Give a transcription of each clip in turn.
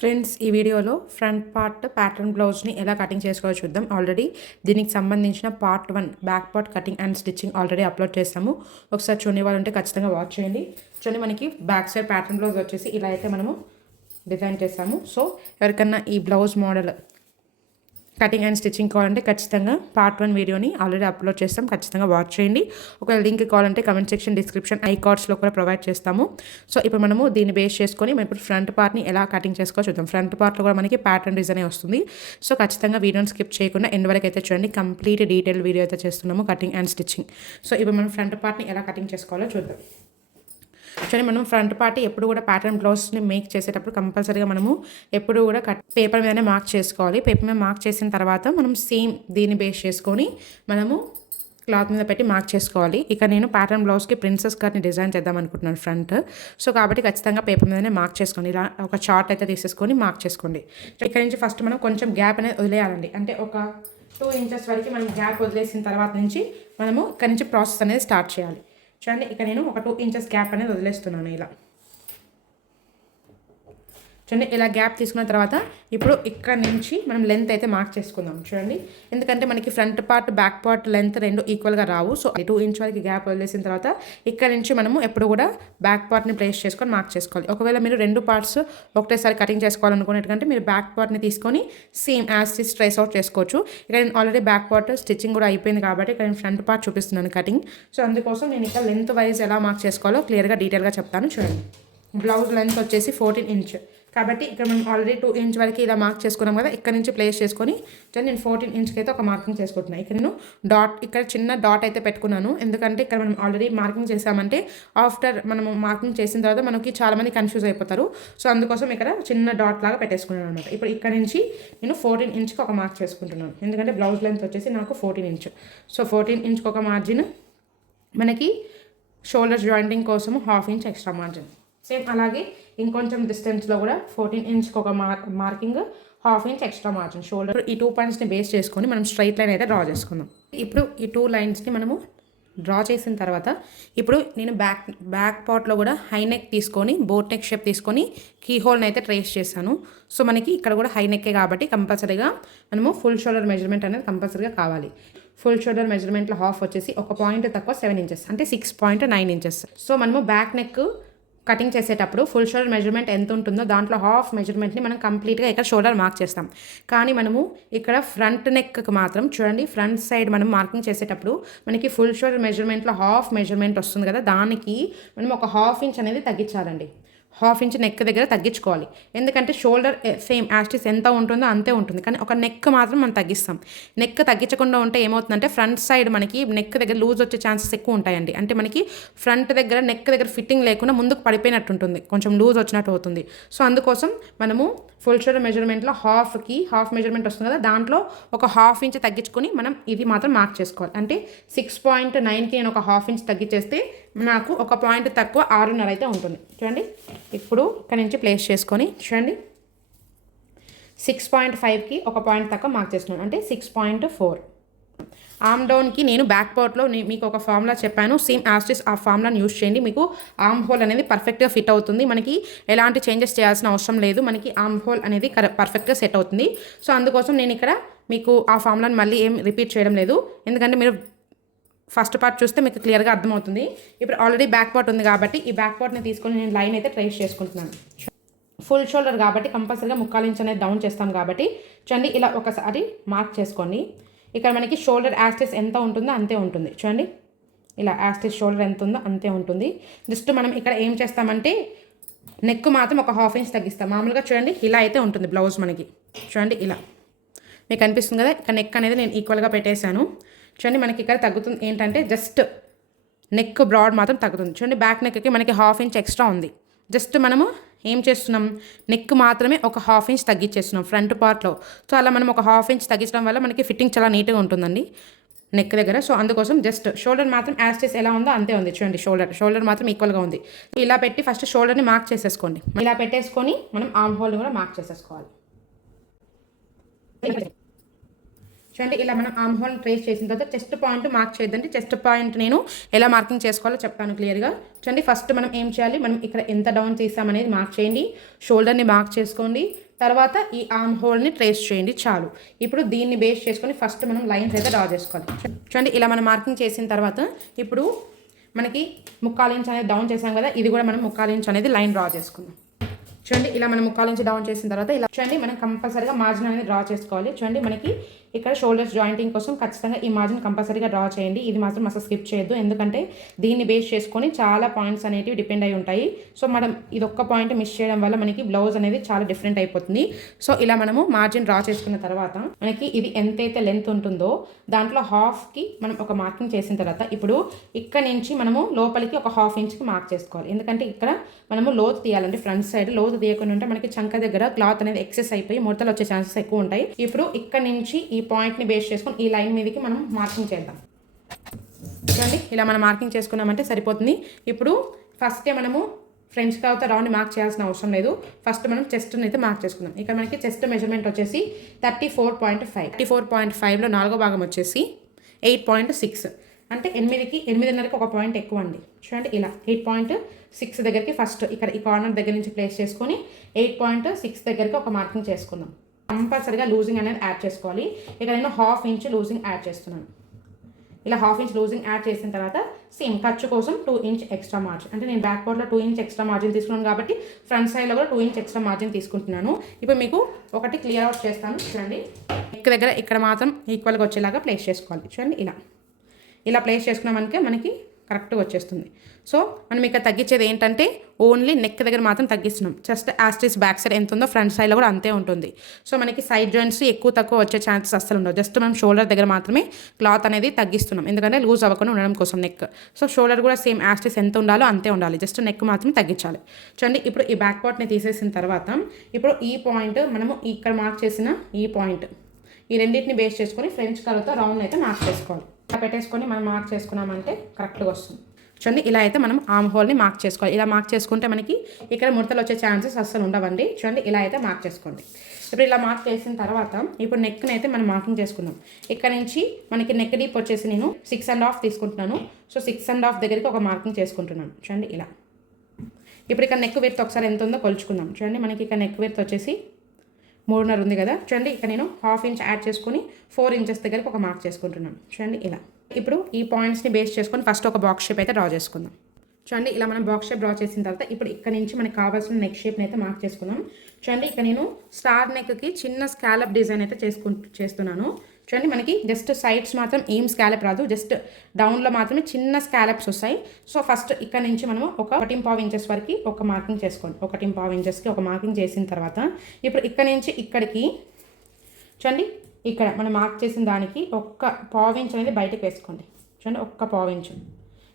Friends ఈ వీడియోలో front part pattern బ్లౌజ్ని ఎలా కటింగ్ చేసుకోవాలో చూద్దాం. ఆల్రెడీ దీనికి సంబంధించిన part 1 back part cutting and stitching already upload చేస్తాము. ఒకసారి చూడని వాళ్ళు ఉంటే ఖచ్చితంగా వాచ్ చేయండి. చూడండి, మనకి బ్యాక్ సైడ్ ప్యాటర్న్ బ్లౌజ్ వచ్చేసి ఇలా అయితే మనము డిజైన్ చేస్తాము. సో ఎవరికన్నా ఈ blouse model cutting and stitching కావాలంటే ఖచ్చితంగా పార్ట్ 1 వీడియోని ఆల్రెడీ అప్లోడ్ చేస్తాం, ఖచ్చితంగా వాచ్ చేయండి. ఒకవేళ లింక్ కావాలంటే కమెంట్ సెక్షన్, డిస్క్రిప్షన్, ఐ కార్డ్స్లో కూడా ప్రొవైడ్ చేస్తాము. సో ఇప్పుడు మనము దీన్ని బేస్ చేసుకొని మనం ఇప్పుడు ఫ్రంట్ పార్ట్ని ఎలా కటింగ్ చేసుకోవాలో చూద్దాం. ఫ్రంట్ పార్ట్లో కూడా మనకి ప్యాటర్న్ డిజైన్ వస్తుంది. సో ఖచ్చితంగా వీడియోని స్కిప్ చేయకుండా ఎండ్ వరకు అయితే చూడండి. కంప్లీట్ డీటెయిల్ వీడియో అయితే చేస్తున్నాము కటింగ్ అండ్ స్టిచ్చింగ్. సో ఇప్పుడు మనం ఫ్రంట్ పార్ట్ని ఎలా కటింగ్ చేసుకోవాలో చూద్దాం. చూడండి, మనం ఫ్రంట్ పార్ట్ ఎప్పుడు కూడా ప్యాటర్న్ బ్లౌజ్ని మేక్ చేసేటప్పుడు కంపల్సరీగా మనము ఎప్పుడు కూడా పేపర్ మీదనే మార్క్ చేసుకోవాలి. పేపర్ మీద మార్క్ చేసిన తర్వాత మనం సేమ్ దీన్ని బేస్ చేసుకొని మనము క్లాత్ మీద పెట్టి మార్క్ చేసుకోవాలి. ఇక నేను ప్యాటర్న్ బ్లౌజ్కి ప్రిన్సెస్ కట్ని డిజైన్ చేద్దాం అనుకుంటున్నాను ఫ్రంట్. సో కాబట్టి ఖచ్చితంగా పేపర్ మీదనే మార్క్ చేసుకోండి. ఇలా ఒక చార్ట్ అయితే తీసేసుకొని మార్క్ చేసుకోండి. ఇక్కడ నుంచి ఫస్ట్ మనం కొంచెం గ్యాప్ అనేది వదిలేయాలండి. అంటే ఒక 2 ఇంచెస్ వరకు మనం గ్యాప్ వదిలేసిన తర్వాత నుంచి మనము ఇక్కడ నుంచి ప్రాసెస్ అనేది స్టార్ట్ చేయాలి. చూడండి, ఇక్కడ నేను ఒక 2 ఇంచెస్ గ్యాప్ అనేది వదిలేస్తున్నాను. ఇలా చూడండి, ఇలా గ్యాప్ తీసుకున్న తర్వాత ఇప్పుడు ఇక్కడ నుంచి మనం లెంత్ అయితే మార్క్ చేసుకుందాం. చూడండి, ఎందుకంటే మనకి front part back part length రెండు ఈక్వల్గా రావు. సో 2 ఇంచ్ వరకు గ్యాప్ వదిలేసిన తర్వాత ఇక్కడ నుంచి మనము ఎప్పుడు కూడా బ్యాక్ పార్ట్ని ప్లేస్ చేసుకొని మార్క్ చేసుకోవాలి. ఒకవేళ మీరు 2 పార్ట్స్ ఒకటేసారి కటింగ్ చేసుకోవాలనుకునేటంటే మీరు బ్యాక్ పార్ట్ని తీసుకొని same as it trace out చేసుకోవచ్చు. ఇక్కడ నేను ఆల్రెడీ బ్యాక్ పార్ట్ స్టిచ్చింగ్ కూడా అయిపోయింది కాబట్టి ఇక్కడ నేను ఫ్రంట్ పార్ట్ చూపిస్తున్నాను కటింగ్. సో అందుకోసం నేను ఇక్కడ లెంత్ వైజ్ ఎలా మార్క్ చేసుకోవాలో క్లియర్గా డీటెయిల్గా చెప్తాను. చూడండి, బ్లౌజ్ లెంత్ వచ్చేసి 14 ఇంచ్ కాబట్టి ఇక్కడ మనం ఆల్రెడీ 2 ఇంచ్ వరకు ఇలా మార్క్ చేసుకున్నాం కదా. ఇక్కడ నుంచి ప్లేస్ చేసుకొని నేను 14 ఇంచ్కి అయితే ఒక మార్కింగ్ చేసుకుంటున్నాను. ఇక్కడ నేను ఇక్కడ చిన్న డాట్ అయితే పెట్టుకున్నాను. ఎందుకంటే ఇక్కడ మనం ఆల్రెడీ మార్కింగ్ చేసామంటే ఆఫ్టర్ మనము మార్కింగ్ చేసిన తర్వాత మనకి చాలామంది కన్ఫ్యూజ్ అయిపోతారు. సో అందుకోసం ఇక్కడ చిన్న డాట్ లాగా పెట్టేసుకున్నాను అనమాట. ఇప్పుడు ఇక్కడ నుంచి నేను 14 ఇంచ్కి ఒక మార్క్ చేసుకుంటున్నాను. ఎందుకంటే బ్లౌజ్ లెంత్ వచ్చేసి నాకు 14 ఇంచ్. సో 14 ఇంచ్కి ఒక మార్జిన్, మనకి షోల్డర్ జాయింటింగ్ కోసం 1/2 ఇంచ్ ఎక్స్ట్రా మార్జిన్. సేమ్ అలాగే ఇంకొంచెం డిస్టెన్స్లో కూడా 14 ఇంచ్కి ఒక marking, 1/2 inch extra margin shoulder. ఈ 2 పాయింట్స్ని బేస్ చేసుకొని మనం స్ట్రైట్ లైన్ అయితే డ్రా చేసుకుందాం. ఇప్పుడు ఈ 2 లైన్స్ని మనము డ్రా చేసిన తర్వాత ఇప్పుడు నేను బ్యాక్ పార్ట్లో కూడా హై నెక్ తీసుకొని బోట్ నెక్ షేప్ తీసుకొని కీ హోల్ని అయితే ట్రేస్ చేశాను. సో మనకి ఇక్కడ కూడా హై నెక్కే కాబట్టి కంపల్సరీగా మనము ఫుల్ షోల్డర్ మెజర్మెంట్ అనేది కంపల్సరీగా కావాలి. ఫుల్ షోల్డర్ మెజర్మెంట్లో హాఫ్ వచ్చేసి 1 పాయింట్ తక్కువ 7 ఇంచెస్ అంటే 6.9 ఇంచెస్. సో మనము బ్యాక్ నెక్ కటింగ్ చేసేటప్పుడు ఫుల్ షోల్డర్ మెజర్మెంట్ ఎంత ఉంటుందో దాంట్లో హాఫ్ మెజర్మెంట్ని మనం కంప్లీట్గా ఇక్కడ షోల్డర్ మార్క్ చేస్తాం. కానీ మనము ఇక్కడ ఫ్రంట్ నెక్కి మాత్రం చూడండి, ఫ్రంట్ సైడ్ మనం మార్కింగ్ చేసేటప్పుడు మనకి ఫుల్ షోల్డర్ మెజర్మెంట్లో హాఫ్ మెజర్మెంట్ వస్తుంది కదా, దానికి మనం ఒక 1/2 ఇంచ్ అనేది తగ్గించాలండి. 1/2 ఇంచ్ నెక్ దగ్గర తగ్గించుకోవాలి. ఎందుకంటే షోల్డర్ సేమ్ యాస్టిస్ ఎంత ఉంటుందో అంతే ఉంటుంది, కానీ ఒక నెక్ మాత్రం మనం తగ్గిస్తాం. నెక్ తగ్గించకుండా ఉంటే ఏమవుతుందంటే ఫ్రంట్ సైడ్ మనకి నెక్ దగ్గర లూజ్ వచ్చే ఛాన్సెస్ ఎక్కువ ఉంటాయండి. అంటే మనకి ఫ్రంట్ దగ్గర నెక్ దగ్గర ఫిట్టింగ్ లేకుండా ముందుకు పడిపోయినట్టు ఉంటుంది, కొంచెం లూజ్ వచ్చినట్టు అవుతుంది. సో అందుకోసం మనము ఫుల్ షోల్డర్ మెజర్మెంట్లో హాఫ్ మెజర్మెంట్ వస్తుంది కదా, దాంట్లో ఒక 1/2 ఇంచ్ తగ్గించుకొని మనం ఇది మాత్రం మార్క్ చేసుకోవాలి. అంటే 6.9కి నేను ఒక 1/2 ఇంచ్ తగ్గించేస్తే నాకు 1 పాయింట్ తక్కువ 6.5 అయితే ఉంటుంది. చూడండి, ఇప్పుడు ఇక్కడ నుంచి ప్లేస్ చేసుకొని చూడండి 6.5కి 1 పాయింట్ తక్కువ మార్క్ చేస్తున్నాను, అంటే 6.4. ఆర్మ్ డౌన్కి నేను బ్యాక్ పార్ట్లో మీకు ఒక ఫార్ములా చెప్పాను, సేమ్ యాస్టిస్ ఆ ఫార్ములాని యూస్ చేయండి. మీకు ఆర్మ్ హోల్ అనేది పర్ఫెక్ట్గా ఫిట్ అవుతుంది. మనకి ఎలాంటి చేంజెస్ చేయాల్సిన అవసరం లేదు. మనకి ఆర్మ్ హోల్ అనేది పర్ఫెక్ట్గా సెట్ అవుతుంది. సో అందుకోసం నేను ఇక్కడ మీకు ఆ ఫార్ములాని మళ్ళీ ఏం రిపీట్ చేయడం లేదు, ఎందుకంటే మీరు ఫస్ట్ పార్ట్ చూస్తే మీకు క్లియర్గా అర్థమవుతుంది. ఇప్పుడు ఆల్రెడీ బ్యాక్ పార్ట్ ఉంది కాబట్టి ఈ బ్యాక్ పార్ట్ని తీసుకొని నేను లైన్ అయితే ట్రేస్ చేసుకుంటున్నాను. ఫుల్ షోల్డర్ కాబట్టి కంపల్సరీగా 1/4 ఇంచ్ అనేది డౌన్ చేస్తాం కాబట్టి చూడండి, ఇలా ఒకసారి మార్క్ చేసుకోండి. ఇక్కడ మనకి షోల్డర్ యాస్టిస్ ఎంత ఉంటుందో అంతే ఉంటుంది. చూడండి, ఇలా యాస్టిస్ షోల్డర్ ఎంత ఉందో అంతే ఉంటుంది. జస్ట్ మనం ఇక్కడ ఏం చేస్తామంటే నెక్ మాత్రం ఒక 1/2 ఇంచ్ తగ్గిస్తాం. మామూలుగా చూడండి ఇలా అయితే ఉంటుంది బ్లౌజ్ మనకి. చూడండి, ఇలా మీకు అనిపిస్తుంది కదా, ఇక్కడ నెక్ అనేది నేను ఈక్వల్గా పెట్టేశాను. చూడండి, మనకి ఇక్కడ తగ్గుతుంది ఏంటంటే జస్ట్ నెక్ బ్రాడ్ మాత్రం తగ్గుతుంది. చూడండి, బ్యాక్ నెక్కి మనకి 1/2 ఇంచ్ ఎక్స్ట్రా ఉంది. జస్ట్ మనము ఏం చేస్తున్నాం, నెక్ మాత్రమే ఒక 1/2 ఇంచ్ తగ్గించేస్తున్నాం ఫ్రంట్ పార్ట్లో. సో అలా మనం ఒక 1/2 ఇంచ్ తగ్గించడం వల్ల మనకి ఫిట్టింగ్ చాలా నీట్గా ఉంటుందండి నెక్ దగ్గర. సో అందుకోసం జస్ట్ షోల్డర్ మాత్రం యాస్టిస్ ఎలా ఉందో అంతే ఉంది. చూడండి, షోల్డర్ మాత్రం ఈక్వల్గా ఉంది. ఇలా పెట్టి ఫస్ట్ షోల్డర్ని మార్క్ చేసేసుకోండి. ఇలా పెట్టేసుకొని మనం ఆర్మ్ హోల్ని కూడా మార్క్ చేసేసుకోవాలి. చూడండి, ఇలా మనం ఆర్మ్ హోల్ ట్రేస్ చేసిన తర్వాత చెస్ట్ పాయింట్ మార్క్ చేయొద్దండి. చెస్ట్ పాయింట్ నేను ఎలా మార్కింగ్ చేసుకోవాలో చెప్తాను క్లియర్గా. చూడండి, ఫస్ట్ మనం ఏం చేయాలి, మనం ఇక్కడ ఎంత డౌన్ చేసామనేది మార్క్ చేయండి. షోల్డర్ని మార్క్ చేసుకోండి. తర్వాత ఈ ఆర్మ్ హోల్ని ట్రేస్ చేయండి చాలు. ఇప్పుడు దీన్ని బేస్ చేసుకొని ఫస్ట్ మనం లైన్స్ అయితే డ్రా చేసుకోవాలి. చూడండి ఇలా మనం మార్కింగ్ చేసిన తర్వాత ఇప్పుడు మనకి 1/4 ఇంచ్ అనేది డౌన్ చేసాం కదా, ఇది కూడా మనం 1/4 ఇంచ్ అనేది లైన్ డ్రా చేసుకుందాం. చూడండి ఇలా మనం 1/4 ఇంచ్ డౌన్ చేసిన తర్వాత ఇలా చూడండి మనం కంపల్సరీగా మార్జిన్ అనేది డ్రా చేసుకోవాలి. చూడండి మనకి ఇక్కడ షోల్డర్స్ జాయింటింగ్ కోసం ఖచ్చితంగా ఈ మార్జిన్ కంపల్సరీగా డ్రా చేయండి. ఇది మాత్రం అసలు స్కిప్ చేయొద్దు, ఎందుకంటే దీన్ని బేస్ చేసుకొని చాలా పాయింట్స్ అనేవి డిపెండ్ అయి ఉంటాయి. సో మనం ఇది ఒక్క పాయింట్ మిస్ చేయడం వల్ల మనకి బ్లౌజ్ అనేది చాలా డిఫరెంట్ అయిపోతుంది. సో ఇలా మనము మార్జిన్ డ్రా చేసుకున్న తర్వాత మనకి ఇది ఎంతైతే లెంత్ ఉంటుందో దాంట్లో హాఫ్కి మనం ఒక మార్కింగ్ చేసిన తర్వాత ఇప్పుడు ఇక్కడ నుంచి మనము లోపలికి ఒక 1/2 ఇంచ్కి మార్క్ చేసుకోవాలి. ఎందుకంటే ఇక్కడ మనము లోతు తీయాలంటే ఫ్రంట్ సైడ్ లోతు తీయకుండా ఉంటే మనకి చంక దగ్గర క్లాత్ అనేది ఎక్సెస్ అయిపోయి ముడతలు వచ్చే ఛాన్సెస్ ఎక్కువ ఉంటాయి. ఇప్పుడు ఇక్కడ నుంచి ఈ పాయింట్ని బేస్ చేసుకొని ఈ లైన్ మీదకి మనం మార్కింగ్ చేద్దాం. చూడండి ఇలా మనం మార్కింగ్ చేసుకున్నామంటే సరిపోతుంది. ఇప్పుడు ఫస్టే మనము ఫ్రెంచ్ కర్వ్తో రౌండ్ మార్క్ చేయాల్సిన అవసరం లేదు. ఫస్ట్ మనం చెస్ట్ని అయితే మార్క్ చేసుకుందాం. ఇక్కడ మనకి చెస్ట్ మెజర్మెంట్ వచ్చేసి 34.5. 34.5లో 4వ భాగం వచ్చేసి 8.6 అంటే 8.5కి ఒక పాయింట్ ఎక్కువ అండి. చూడండి ఇలా 8.6 దగ్గరికి ఫస్ట్ ఇక్కడ ఈ కార్నర్ దగ్గర నుంచి ప్లేస్ చేసుకొని 8.6 దగ్గరికి ఒక మార్కింగ్ చేసుకుందాం. కంపల్సరీగా లూజింగ్ అనేది యాడ్ చేసుకోవాలి. ఇక్కడ నేను 1/2 ఇంచ్ లూజింగ్ యాడ్ చేస్తున్నాను. ఇలా 1/2 ఇంచ్ లూజింగ్ యాడ్ చేసిన తర్వాత సేమ్ ఖర్చు కోసం 2 ఇంచ్ ఎక్స్ట్రా మార్జిన్, అంటే నేను బ్యాక్ పార్ట్లో 2 ఇంచ్ ఎక్స్ట్రా మార్జిన్ తీసుకున్నాను కాబట్టి ఫ్రంట్ సైడ్లో కూడా 2 ఇంచ్ ఎక్స్ట్రా మార్జిన్ తీసుకుంటున్నాను. ఇప్పుడు మీకు ఒకటి క్లియర్ అవుట్ చేస్తాను. చూడండి నెక్ దగ్గర ఇక్కడ మాత్రం ఈక్వల్గా వచ్చేలాగా ప్లేస్ చేసుకోవాలి. చూడండి ఇలా ప్లేస్ చేసుకున్నామంటే మనకి కరెక్ట్గా వచ్చేస్తుంది. సో మనం ఇక్కడ తగ్గించేది ఏంటంటే ఓన్లీ నెక్ దగ్గర మాత్రం తగ్గిస్తున్నాం. జస్ట్ యాస్టిస్ బ్యాక్ సైడ్ ఎంత ఉందో ఫ్రంట్ సైడ్లో కూడా అంతే ఉంటుంది. సో మనకి సైడ్ జాయింట్స్ ఎక్కువ తక్కువ వచ్చే ఛాన్సెస్ అస్సలు ఉండవు. జస్ట్ మనం షోల్డర్ దగ్గర మాత్రమే క్లాత్ అనేది తగ్గిస్తున్నాం, ఎందుకంటే లూజ్ అవ్వకుండా ఉండడం కోసం నెక్. సో షోల్డర్ కూడా సేమ్ యాస్టిస్ ఎంత ఉండాలో అంతే ఉండాలి, జస్ట్ నెక్ మాత్రమే తగ్గించాలి. చూడండి ఇప్పుడు ఈ బ్యాక్ పార్ట్ని తీసేసిన తర్వాత ఇప్పుడు ఈ పాయింట్ మనము ఇక్కడ మార్క్ చేసిన ఈ పాయింట్ ఈ రెండింటిని బేస్ చేసుకొని ఫ్రెంచ్ కర్వ్తో రౌండ్ అయితే మార్క్ చేసుకోవాలి. ఇలా పెట్టేసుకొని మనం మార్క్ చేసుకున్నామంటే కరెక్ట్గా వస్తుంది. చూడండి ఇలా అయితే మనం ఆర్మ్ హోల్ని మార్క్ చేసుకోవాలి. ఇలా మార్క్ చేసుకుంటే మనకి ఇక్కడ ముడతలు వచ్చే ఛాన్సెస్ అస్సలు ఉండవండి. చూడండి ఇలా అయితే మార్క్ చేసుకోండి. ఇప్పుడు ఇలా మార్క్ చేసిన తర్వాత ఇప్పుడు నెక్ని అయితే మనం మార్కింగ్ చేసుకుందాం. ఇక్కడ నుంచి మనకి నెక్ డీప్ వచ్చేసి నేను 6.5 తీసుకుంటున్నాను. సో 6.5 దగ్గరికి ఒక మార్కింగ్ చేసుకుంటున్నాను. చూడండి ఇలా. ఇప్పుడు ఇక్కడ నెక్ విడ్త్ ఒకసారి ఎంత ఉందో కొలుచుకుందాం. చూడండి మనకి ఇక్కడ నెక్ విడ్త్ వచ్చేసి 3.5 ఉంది కదా. చూడండి ఇక్కడ నేను 1/2 ఇంచ్ యాడ్ చేసుకొని 4 ఇంచెస్ దగ్గరికి ఒక మార్క్ చేసుకుంటున్నాను. చూడండి ఇలా. ఇప్పుడు ఈ పాయింట్స్ని బేస్ చేసుకొని ఫస్ట్ ఒక బాక్స్ షేప్ అయితే డ్రా చేసుకుందాం. చూడండి ఇలా మనం బాక్స్ షేప్ డ్రా చేసిన తర్వాత ఇప్పుడు ఇక్కడ నుంచి మనకి కావాల్సిన నెక్ షేప్ని అయితే మార్క్ చేసుకుందాం. చూడండి ఇక్కడ నేను స్టార్ నెక్కి చిన్న స్కాలప్ డిజైన్ అయితే చేస్తున్నాను. చూడండి మనకి జస్ట్ సైడ్స్ మాత్రం ఏం స్కాలప్ రాదు, జస్ట్ డౌన్లో మాత్రమే చిన్న స్కాలప్స్ వస్తాయి. సో ఫస్ట్ ఇక్కడ నుంచి మనము ఒక 1.5 ఇంచెస్ వరకు ఒక మార్కింగ్ చేసుకోండి. 1.5 ఇంచెస్కి ఒక మార్కింగ్ చేసిన తర్వాత ఇప్పుడు ఇక్కడ నుంచి ఇక్కడికి చూడండి ఇక్కడ మనం మార్క్ చేసిన దానికి 1/4 ఇంచ్ అనేది బయటకు వేసుకోండి. చూడండి 1/4 ఇంచ్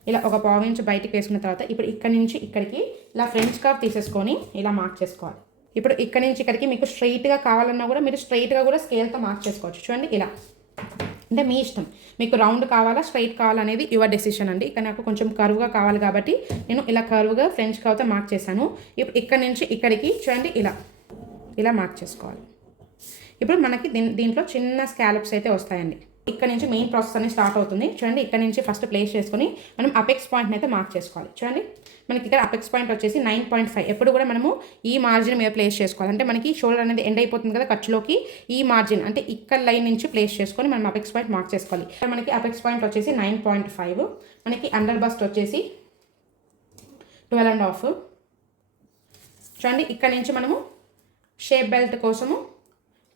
ఇలా 1/4 ఇంచ్ బయటకు వేసుకున్న తర్వాత ఇప్పుడు ఇక్కడ నుంచి ఇక్కడికి ఇలా ఫ్రెంచ్ కర్వ్ తీసేసుకొని ఇలా మార్క్ చేసుకోవాలి. ఇప్పుడు ఇక్కడ నుంచి ఇక్కడికి మీకు స్ట్రైట్గా కావాలన్నా కూడా మీరు స్ట్రైట్గా కూడా స్కేల్తో మార్క్ చేసుకోవచ్చు. చూడండి ఇలా, అంటే మీ ఇష్టం, మీకు రౌండ్ కావాలా స్ట్రైట్ కావాలనేది యువర్ డెసిషన్ అండి. ఇక్కడ నాకు కొంచెం కర్వ్గా కావాలి కాబట్టి నేను ఇలా కర్వ్గా ఫ్రెంచ్ కర్వ్తో మార్క్ చేశాను. ఇప్పుడు ఇక్కడ నుంచి ఇక్కడికి చూడండి ఇలా మార్క్ చేసుకోవాలి. ఇప్పుడు మనకి దీంట్లో చిన్న స్కాలప్స్ అయితే వస్తాయండి. ఇక్కడ నుంచి మెయిన్ ప్రాసెస్ అనేది స్టార్ట్ అవుతుంది. చూడండి ఇక్కడ నుంచి ఫస్ట్ ప్లేస్ చేసుకొని మనం అపెక్స్ పాయింట్ని అయితే మార్క్ చేసుకోవాలి. చూడండి మనకి ఇక్కడ అపెక్స్ పాయింట్ వచ్చేసి 9.5. ఎప్పుడు కూడా మనము ఈ మార్జిన్ మీద ప్లేస్ చేసుకోవాలి. అంటే మనకి షోల్డర్ అనేది ఎండ్ అయిపోతుంది కదా ఖర్చులోకి, ఈ మార్జిన్ అంటే ఇక్కడ లైన్ నుంచి ప్లేస్ చేసుకొని మనం అపెక్స్ పాయింట్ మార్క్ చేసుకోవాలి. మనకి అపెక్స్ పాయింట్ వచ్చేసి 9.5, మనకి అండర్ బస్ట్ వచ్చేసి 12.5. చూడండి ఇక్కడ నుంచి మనము షేప్ బెల్ట్ కోసము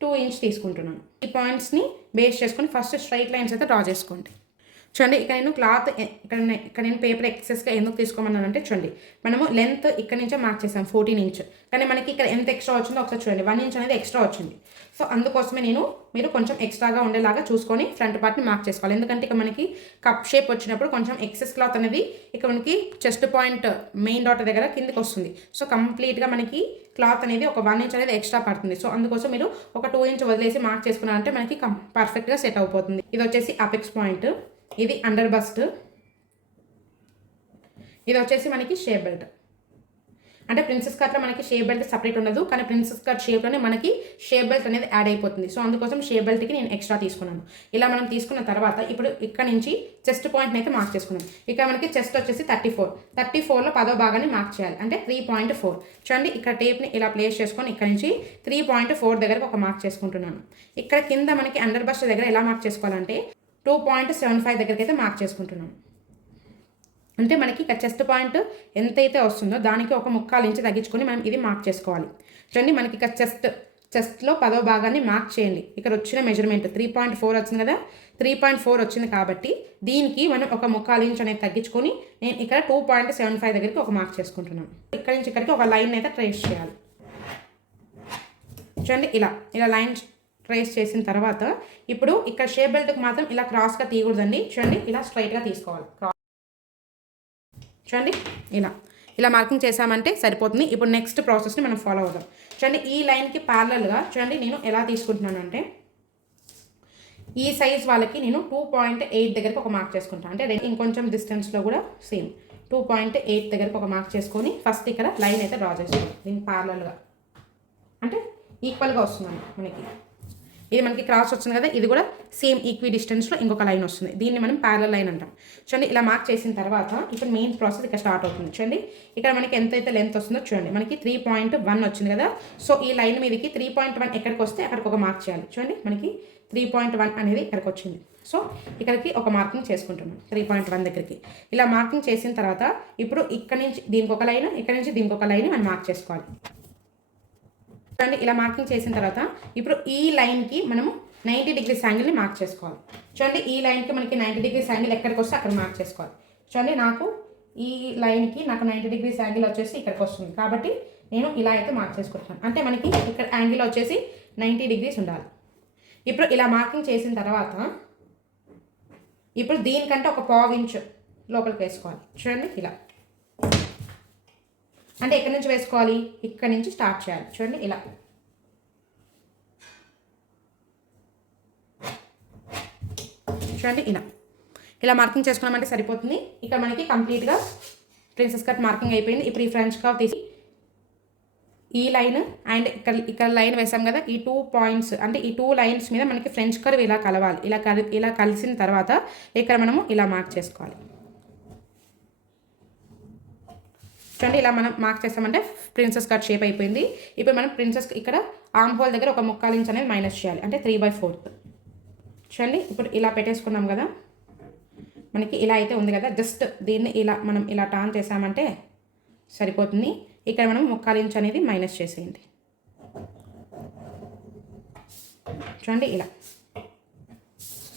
2 ఇంచ్ తీసుకుంటున్నాను. ఈ పాయింట్స్ని బేస్ చేసుకొని ఫస్ట్ స్ట్రైట్ లైన్స్ అయితే డ్రా చేసుకోండి. చూడండి ఇక్కడ నేను క్లాత్ ఇక్కడ నేను పేపర్ ఎక్సెస్గా ఎందుకు తీసుకోమన్నానంటే చూడండి మనము లెంత్ ఇక్కడ నుంచే మార్క్ చేసాం 14 ఇంచ్, కానీ మనకి ఇక్కడ ఎంత ఎక్స్ట్రా వచ్చిందో ఒకసారి చూడండి 1 ఇంచ్ అనేది ఎక్స్ట్రా వచ్చింది. సో అందుకోసమే మీరు కొంచెం ఎక్స్ట్రాగా ఉండేలాగా చూసుకొని ఫ్రంట్ పార్ట్ని మార్క్ చేసుకోవాలి. ఎందుకంటే ఇక్కడ మనకి కప్ షేప్ వచ్చినప్పుడు కొంచెం ఎక్సెస్ క్లాత్ అనేది ఇక్కడ మనకి చెస్ట్ పాయింట్ మెయిన్ డాట్ దగ్గర కిందకి వస్తుంది. సో కంప్లీట్గా మనకి క్లాత్ అనేది ఒక 1 ఇంచ్ అనేది ఎక్స్ట్రా పడుతుంది. సో అందుకోసం మీరు ఒక 2 ఇంచ్ వదిలేసి మార్క్ చేసుకున్నారంటే మనకి పర్ఫెక్ట్గా సెట్ అయిపోతుంది. ఇది వచ్చేసి అపెక్స్ పాయింట్, ఇది అండర్ బస్ట్, ఇది వచ్చేసి మనకి షేప్ బెల్ట్. అంటే ప్రిన్సెస్ కట్లో మనకి షేప్ బెల్ట్ సపరేట్ ఉండదు, కానీ ప్రిన్సెస్ కట్ షేప్లోనే మనకి షేప్ బెల్ట్ అనేది యాడ్ అయిపోతుంది. సో అందుకోసం షేప్ బెల్ట్కి నేను ఎక్స్ట్రా తీసుకున్నాను. ఇలా మనం తీసుకున్న తర్వాత ఇప్పుడు ఇక్కడ నుంచి చెస్ట్ పాయింట్ని అయితే మార్క్ చేసుకున్నాం. ఇక్కడ మనకి చెస్ట్ వచ్చేసి 34లో 10వ భాగాన్ని మార్క్ చేయాలి, అంటే 3.4. చూడండి ఇక్కడ టేప్ని ఇలా ప్లేస్ చేసుకొని ఇక్కడ నుంచి 3.4 దగ్గరకు ఒక మార్క్ చేసుకుంటున్నాను. ఇక్కడ కింద మనకి అండర్ బస్ట్ దగ్గర ఎలా మార్క్ చేసుకోవాలంటే 2.75 దగ్గరికి అయితే మార్క్ చేసుకుంటున్నాను. అంటే మనకి ఇక చెస్ట్ పాయింట్ ఎంతైతే వస్తుందో దానికి ఒక 1/4 ఇంచు తగ్గించుకొని మనం ఇది మార్క్ చేసుకోవాలి. చూడండి మనకి ఇక చెస్ట్లో 10వ భాగాన్ని మార్క్ చేయండి. ఇక్కడ వచ్చిన మెజర్మెంట్ 3.4 వచ్చింది కదా, 3.4 వచ్చింది కాబట్టి దీనికి మనం ఒక 1/4 ఇంచు అనేది తగ్గించుకొని నేను ఇక్కడ 2.75 దగ్గరికి ఒక మార్క్ చేసుకుంటున్నాను. ఇక్కడ నుంచి ఇక్కడికి ఒక లైన్ అయితే ట్రేస్ చేయాలి. చూడండి ఇలా లైన్ ట్రేస్ చేసిన తర్వాత ఇప్పుడు ఇక్కడ షేప్ బెల్ట్కి మాత్రం ఇలా క్రాస్గా తీయకూడదండి. చూడండి ఇలా స్ట్రైట్గా తీసుకోవాలి. చూడండి ఇలా మార్కింగ్ చేసామంటే సరిపోతుంది. ఇప్పుడు నెక్స్ట్ ప్రాసెస్ని మనం ఫాలో అవుదాం. చూడండి ఈ లైన్కి ప్యారలల్గా చూడండి నేను ఎలా తీసుకుంటున్నాను అంటే ఈ సైజ్ వాళ్ళకి నేను 2.8 దగ్గరకు ఒక మార్క్ చేసుకుంటాను. అంటే ఇంకొంచెం డిస్టెన్స్లో కూడా సేమ్ 2.8 దగ్గరకు ఒక మార్క్ చేసుకొని ఫస్ట్ ఇక్కడ లైన్ అయితే డ్రా చేసుకోవాలి. దీనికి ప్యారలల్గా అంటే ఈక్వల్గా వస్తుందండి మనకి. ఇది మనకి క్రాస్ వచ్చింది కదా, ఇది కూడా సేమ్ ఈక్వి డిస్టెన్స్లో ఇంకొక లైన్ వస్తుంది. దీన్ని మనం ప్యారల్ లైన్ అంటాం. చూడండి ఇలా మార్క్ చేసిన తర్వాత ఇప్పుడు మెయిన్ ప్రాసెస్ ఇక్కడ స్టార్ట్ అవుతుంది. చూడండి ఇక్కడ మనకి ఎంతైతే లెంత్ వస్తుందో చూడండి మనకి 3.1 వచ్చింది కదా. సో ఈ లైన్ మీదకి 3.1 ఎక్కడికి వస్తే అక్కడికి ఒక మార్క్ చేయాలి. చూడండి మనకి 3.1 అనేది ఇక్కడికి వచ్చింది. సో ఇక్కడికి ఒక మార్కింగ్ చేసుకుంటున్నాం 3.1 దగ్గరికి. ఇలా మార్కింగ్ చేసిన తర్వాత ఇప్పుడు ఇక్కడ నుంచి దీనికి ఒక లైన్, ఇక్కడ నుంచి దీనికి ఒక లైన్ మనం మార్క్ చేసుకోవాలి. చూడండి ఇలా మార్కింగ్ చేసిన తర్వాత ఇప్పుడు ఈ లైన్కి మనము 90 degrees యాంగిల్ని మార్క్ చేసుకోవాలి. చూడండి ఈ లైన్కి మనకి 90 degrees యాంగిల్ ఎక్కడికి వస్తే అక్కడ మార్క్ చేసుకోవాలి. చూడండి ఈ లైన్కి నాకు 90 degrees యాంగిల్ వచ్చేసి ఇక్కడికి వస్తుంది కాబట్టి నేను ఇలా అయితే మార్క్ చేసుకుంటాను. అంటే మనకి ఇక్కడ యాంగిల్ వచ్చేసి 90 degrees ఉండాలి. ఇప్పుడు ఇలా మార్కింగ్ చేసిన తర్వాత ఇప్పుడు దీనికంటే ఒక 1/4 ఇంచు లోపలికి వేసుకోవాలి. చూడండి ఇలా అంటే ఎక్కడి నుంచి వేసుకోవాలి, ఇక్కడ నుంచి స్టార్ట్ చేయాలి. చూడండి చూడండి ఇలా మార్కింగ్ చేసుకున్నామంటే సరిపోతుంది. ఇక్కడ మనకి కంప్లీట్గా ప్రిన్సెస్ కట్ మార్కింగ్ అయిపోయింది. ఇప్పుడు ఈ ఫ్రంట్ కర్వ్ తీసి ఈ లైన్ అండ్ ఇక్కడ లైన్ వేసాం కదా, ఈ 2 పాయింట్స్ అంటే ఈ 2 లైన్స్ మీద మనకి ఫ్రెంచ్ కర్వ్ ఇలా కలవాలి. ఇలా కలిసిన తర్వాత ఇక్కడ మనము ఇలా మార్క్ చేసుకోవాలి. చూడండి ఇలా మనం మార్క్ చేస్తామంటే ప్రిన్సెస్ కట్ షేప్ అయిపోయింది. ఇప్పుడు మనం ప్రిన్సెస్ ఇక్కడ ఆర్మ్ హోల్ దగ్గర ఒక 1/4 ఇంచ్ అనేది మైనస్ చేయాలి, అంటే 3/4. చూడండి ఇప్పుడు ఇలా పెట్టేసుకున్నాం కదా, మనకి ఇలా అయితే ఉంది కదా. జస్ట్ దీన్ని మనం ఇలా టర్న్ చేసామంటే సరిపోతుంది. ఇక్కడ మనం 1/4 ఇంచ్ అనేది మైనస్ చేసేయండి. చూడండి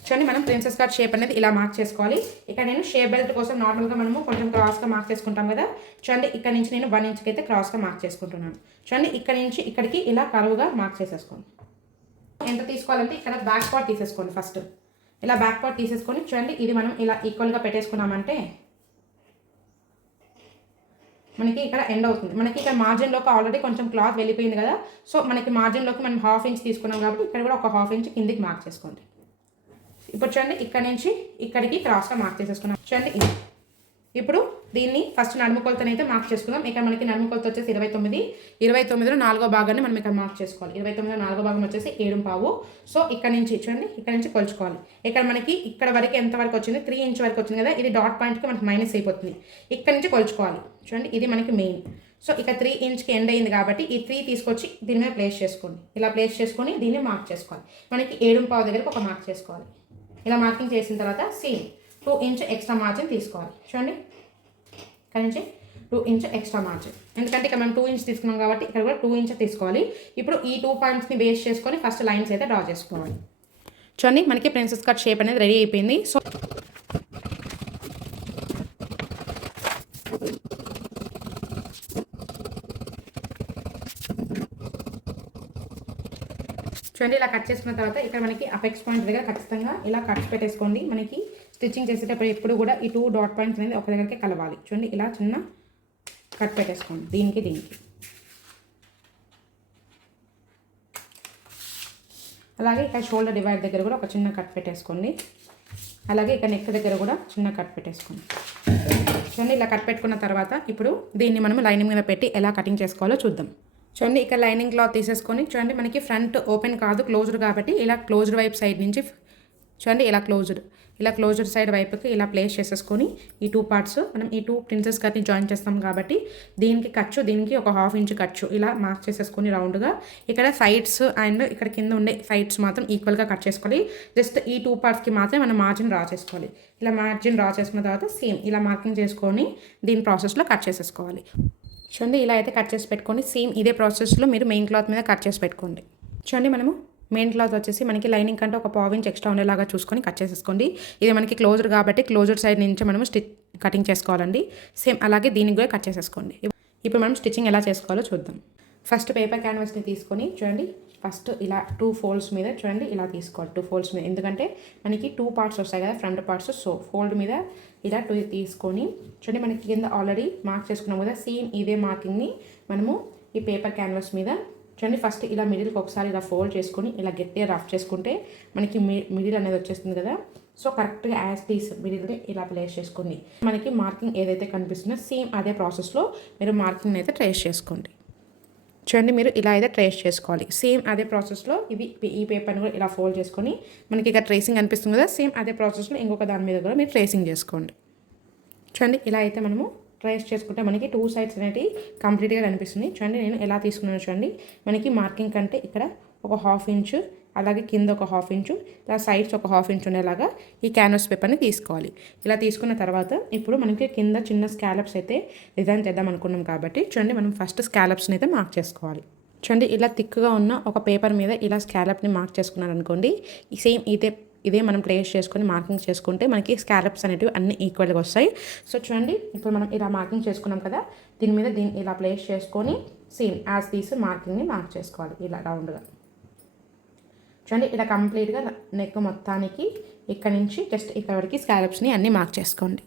చూడండి మనం ప్రిన్సెస్ కట్ షేప్ అనేది ఇలా మార్క్ చేసుకోవాలి. ఇక్కడ నేను షేప్ బెల్ట్ కోసం నార్మల్గా మనము కొంచెం క్రాస్గా మార్క్ చేసుకుంటాం కదా. చూడండి ఇక్కడ నుంచి నేను 1 ఇంచ్కి అయితే క్రాస్గా మార్క్ చేసుకుంటున్నాను. చూడండి ఇక్కడ నుంచి ఇక్కడికి ఇలా కరువుగా మార్క్ చేసేసుకోండి. ఎంత తీసుకోవాలంటే ఇక్కడ బ్యాక్ పార్ట్ తీసేసుకోండి. ఫస్ట్ ఇలా బ్యాక్ పార్ట్ తీసేసుకొని చూడండి ఇది మనం ఇలా ఈక్వల్గా పెట్టేసుకున్నామంటే మనకి ఇక్కడ ఎండ్ అవుతుంది. మనకి ఇక్కడ మార్జిన్లోకి ఆల్రెడీ కొంచెం క్లాత్ వెళ్ళిపోయింది కదా. సో మనకి మార్జిన్లోకి మనం 1/2 ఇంచ్ తీసుకున్నాం కాబట్టి ఇక్కడ కూడా ఒక 1/2 ఇంచ్ కిందికి మార్క్ చేసుకోండి. ఇప్పుడు చూడండి ఇక్కడ నుంచి ఇక్కడికి క్రాస్గా మార్క్ చేసేసుకున్నాం. చూడండి ఇప్పుడు దీన్ని ఫస్ట్ నడుము కొలతనైతే మార్క్ చేసుకుందాం. ఇక్కడ మనకి నడుము కొలత వచ్చేసి 29లో 4వ భాగాన్ని మనం ఇక్కడ మార్క్ చేసుకోవాలి. 29లో 4వ భాగం వచ్చేసి 7.5. సో ఇక్కడ నుంచి చూడండి ఇక్కడ నుంచి కొలుచుకోవాలి. ఇక్కడ మనకి ఇక్కడ వరకు ఎంత వరకు వచ్చింది, 3 ఇంచ్ వరకు వచ్చింది కదా. ఇది డాట్ పాయింట్కి మనకి మైనస్ అయిపోతుంది. ఇక్కడ నుంచి కొలుచుకోవాలి. చూడండి ఇది మనకి మెయిన్. సో ఇక 3 ఇంచ్కి ఎండ్ అయింది కాబట్టి ఈ 3 తీసుకొచ్చి దీని మీద ప్లేస్ చేసుకోండి. ఇలా ప్లేస్ చేసుకొని దీన్ని మార్క్ చేసుకోవాలి. మనకి 7.5 దగ్గరకు ఒక మార్క్ చేసుకోవాలి. ఇలా మార్కింగ్ చేసిన తర్వాత సేమ్ 2 ఇంచ్ ఎక్స్ట్రా మార్జిన్ తీసుకోవాలి. చూడండి ఇక్కడ నుంచి 2 ఇంచ్ ఎక్స్ట్రా మార్జిన్, ఎందుకంటే ఇక్కడ మనం 2 ఇంచ్ తీసుకున్నాం కాబట్టి ఇక్కడ కూడా 2 ఇంచ్ తీసుకోవాలి. ఇప్పుడు ఈ 2 పాయింట్స్ని బేస్ చేసుకొని ఫస్ట్ లైన్స్ అయితే డ్రా చేసుకోవాలి. చూడండి మనకి ప్రిన్సెస్ కట్ షేప్ అనేది రెడీ అయిపోయింది. సో చూడండి ఇలా కట్ చేసుకున్న తర్వాత ఇక్కడ మనకి అపెక్స్ పాయింట్ దగ్గర ఖచ్చితంగా ఇలా కట్స్ పెట్టేసుకోండి. మనకి స్టిచ్చింగ్ చేసేటప్పుడు ఎప్పుడు కూడా ఈ 2 డాట్ పాయింట్స్ అనేది ఒక దగ్గరికి కలవాలి. చూడండి ఇలా చిన్న కట్ పెట్టేసుకోండి దీనికి. అలాగే ఇక్కడ షోల్డర్ డివైడ్ దగ్గర కూడా ఒక చిన్న కట్ పెట్టేసుకోండి. అలాగే ఇక్కడ నెక్ దగ్గర కూడా చిన్న కట్ పెట్టేసుకోండి. చూడండి ఇలా కట్ పెట్టుకున్న తర్వాత ఇప్పుడు దీన్ని మనం లైనింగ్ మీద పెట్టి ఎలా కటింగ్ చేసుకోవాలో చూద్దాం. చూడండి ఇక్కడ లైనింగ్ క్లాత్ తీసేసుకొని చూడండి మనకి ఫ్రంట్ ఓపెన్ కాదు క్లోజ్డ్ కాబట్టి ఇలా క్లోజ్డ్ వైపు సైడ్ నుంచి చూడండి ఇలా క్లోజ్డ్ సైడ్ వైపుకి ఇలా ప్లేస్ చేసేసుకొని ఈ 2 పార్ట్స్ మనం ఈ 2 ప్రిన్సెస్ కట్ని జాయిన్ చేస్తాం కాబట్టి దీనికి ఒక 1/2 ఇంచ్ ఖర్చు ఇలా మార్క్ చేసేసుకొని రౌండ్గా ఇక్కడ సైడ్స్ అండ్ ఇక్కడ కింద ఉండే సైడ్స్ మాత్రం ఈక్వల్గా కట్ చేసుకోవాలి. జస్ట్ ఈ 2 పార్ట్స్కి మాత్రం మనం మార్జిన్ డ్రా చేసుకోవాలి. ఇలా మార్జిన్ డ్రా చేసుకున్న తర్వాత సేమ్ ఇలా మార్కింగ్ చేసుకొని దీని ప్రాసెస్లో కట్ చేసేసుకోవాలి. చూడండి ఇలా అయితే కట్ చేసి పెట్టుకోండి. సేమ్ ఇదే ప్రాసెస్లో మీరు మెయిన్ క్లాత్ మీద కట్ చేసి పెట్టుకోండి. చూడండి మనము మెయిన్ క్లాత్ వచ్చేసి మనకి లైనింగ్ కంటే ఒక 1/2 ఇంచ్ ఎక్స్ట్రా ఉండేలాగా చూసుకొని కట్ చేసేసుకోండి. ఇది మనకి క్లోజ్డ్ కాబట్టి క్లోజ్డ్ సైడ్ నుంచి మనము కటింగ్ చేసుకోవాలండి. సేమ్ అలాగే దీనికి కూడా కట్ చేసేసుకోండి. ఇప్పుడు మనం స్టిచ్చింగ్ ఎలా చేసుకోవాలో చూద్దాం. ఫస్ట్ పేపర్ క్యాన్వాస్ని తీసుకొని చూడండి ఫస్ట్ ఇలా 2 ఫోల్డ్స్ మీద చూడండి ఇలా తీసుకోవాలి. 2 ఫోల్డ్స్ మీద ఎందుకంటే మనకి 2 పార్ట్స్ వస్తాయి కదా ఫ్రంట్ పార్ట్స్. సో ఫోల్డ్ మీద ఇలా 2 తీసుకొని చూడండి మనకి కింద ఆల్రెడీ మార్క్ చేసుకున్నాం కదా సేమ్ ఇదే మార్కింగ్ని మనము ఈ పేపర్ క్యాన్వాస్ మీద చూడండి ఫస్ట్ ఇలా మిడిల్కి ఒకసారి ఇలా ఫోల్డ్ చేసుకొని ఇలా గట్టిగా రఫ్ చేసుకుంటే మనకి మిడిల్ అనేది వచ్చేస్తుంది కదా. సో కరెక్ట్గా యాజ్ టీస్ మిడిల్ని ఇలా ప్లేస్ చేసుకోండి. మనకి మార్కింగ్ ఏదైతే కనిపిస్తుందో సేమ్ అదే ప్రాసెస్లో మీరు మార్కింగ్ అయితే ట్రేస్ చేసుకోండి. చూడండి మీరు ఇలా అయితే ట్రేస్ చేసుకోవాలి. సేమ్ అదే ప్రాసెస్లో ఈ పేపర్ని కూడా ఇలా ఫోల్డ్ చేసుకొని మనకి ఇక ట్రేసింగ్ అనిపిస్తుంది కదా సేమ్ అదే ప్రాసెస్లో ఇంకొక దాని మీద కూడా మీరు ట్రేసింగ్ చేసుకోండి. చూడండి ఇలా అయితే మనము ట్రేస్ చేసుకుంటే మనకి 2 సైడ్స్ అనేవి కంప్లీట్గా కనిపిస్తుంది. చూడండి నేను ఎలా తీసుకున్నాను చూడండి మనకి మార్కింగ్ కంటే ఇక్కడ ఒక 1/2 ఇంచు అలాగే కింద ఒక 1/2 ఇంచు ఇలా సైడ్స్ ఒక 1/2 ఇంచు ఉండేలాగా ఈ క్యాన్వాస్ పేపర్ని తీసుకోవాలి. ఇలా తీసుకున్న తర్వాత ఇప్పుడు మనకి కింద చిన్న స్కాలప్స్ అయితే డిజైన్ చేద్దాం అనుకున్నాం కాబట్టి చూడండి మనం ఫస్ట్ స్కాలప్స్ని అయితే మార్క్ చేసుకోవాలి. చూడండి ఇలా థిక్గా ఉన్న ఒక పేపర్ మీద ఇలా స్కాలప్ని మార్క్ చేసుకున్నారు అనుకోండి సేమ్ ఇదే మనం ప్లేస్ చేసుకొని మార్కింగ్ చేసుకుంటే మనకి స్కాలప్స్ అనేటివి అన్ని ఈక్వల్గా వస్తాయి. సో చూడండి ఇప్పుడు మనం ఇలా మార్కింగ్ చేసుకున్నాం కదా దీన్ని ఇలా ప్లేస్ చేసుకొని సేమ్ యాజ్ తీసి మార్కింగ్ని మార్క్ చేసుకోవాలి ఇలా రౌండ్గా. చూడండి ఇలా కంప్లీట్గా నెక్ మొత్తానికి ఇక్కడ నుంచి జస్ట్ ఇక్కడ వరకు స్కాలప్స్ని అన్నీ మార్క్ చేసుకోండి.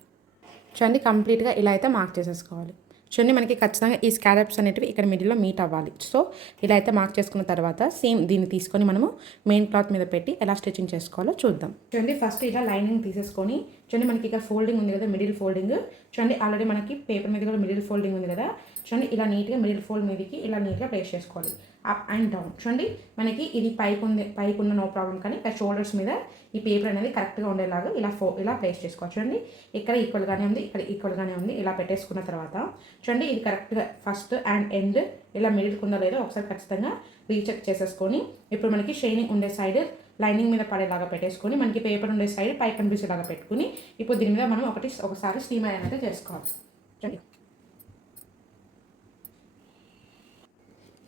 చూడండి కంప్లీట్గా ఇలా అయితే మార్క్ చేసేసుకోవాలి. చూడండి మనకి ఖచ్చితంగా ఈ స్కాలప్స్ అనేటివి ఇక్కడ మిడిల్లో మీట్ అవ్వాలి. సో ఇలా అయితే మార్క్ చేసుకున్న తర్వాత సేమ్ దీన్ని తీసుకొని మనము మెయిన్ క్లాత్ మీద పెట్టి ఎలా స్టిచ్చింగ్ చేసుకోవాలో చూద్దాం. చూడండి ఫస్ట్ ఇలా లైనింగ్ తీసేసుకొని చూడండి మనకి ఇక్కడ ఫోల్డింగ్ ఉంది కదా మిడిల్ ఫోల్డింగ్. చూడండి ఆల్రెడీ మనకి పేపర్ మీద కూడా మిడిల్ ఫోల్డింగ్ ఉంది కదా. చూడండి ఇలా నీట్గా మిడిల్ ఫోల్డ్ మీదకి ఇలా నీట్గా ప్లేస్ చేసుకోవాలి అప్ అండ్ డౌన్. చూడండి మనకి ఇది పైకి ఉన్న నో ప్రాబ్లం కానీ ఇక్కడ షోల్డర్స్ మీద ఈ పేపర్ అనేది కరెక్ట్గా ఉండేలాగా ఇలా ప్లేస్ చేసుకోవాలి. చూడండి ఇక్కడ ఈక్వల్గానే ఉంది ఇక్కడ ఈక్వల్గానే ఉంది ఇలా పెట్టేసుకున్న తర్వాత చూడండి ఇది కరెక్ట్గా ఫస్ట్ అండ్ ఎండ్ ఇలా మిడిల్కి ఉందో లేదో ఒకసారి ఖచ్చితంగా రీచెక్ చేసేసుకొని ఇప్పుడు మనకి షైనింగ్ ఉండే సైడ్ లైనింగ్ మీద పడేలాగా పెట్టేసుకొని మనకి పేపర్ ఉండే సైడ్ పై కనిపించేలాగా పెట్టుకుని ఇప్పుడు దీని మీద మనం ఒకసారి స్టీమ్ ఐరన్ అయితే చేసుకోవాలి.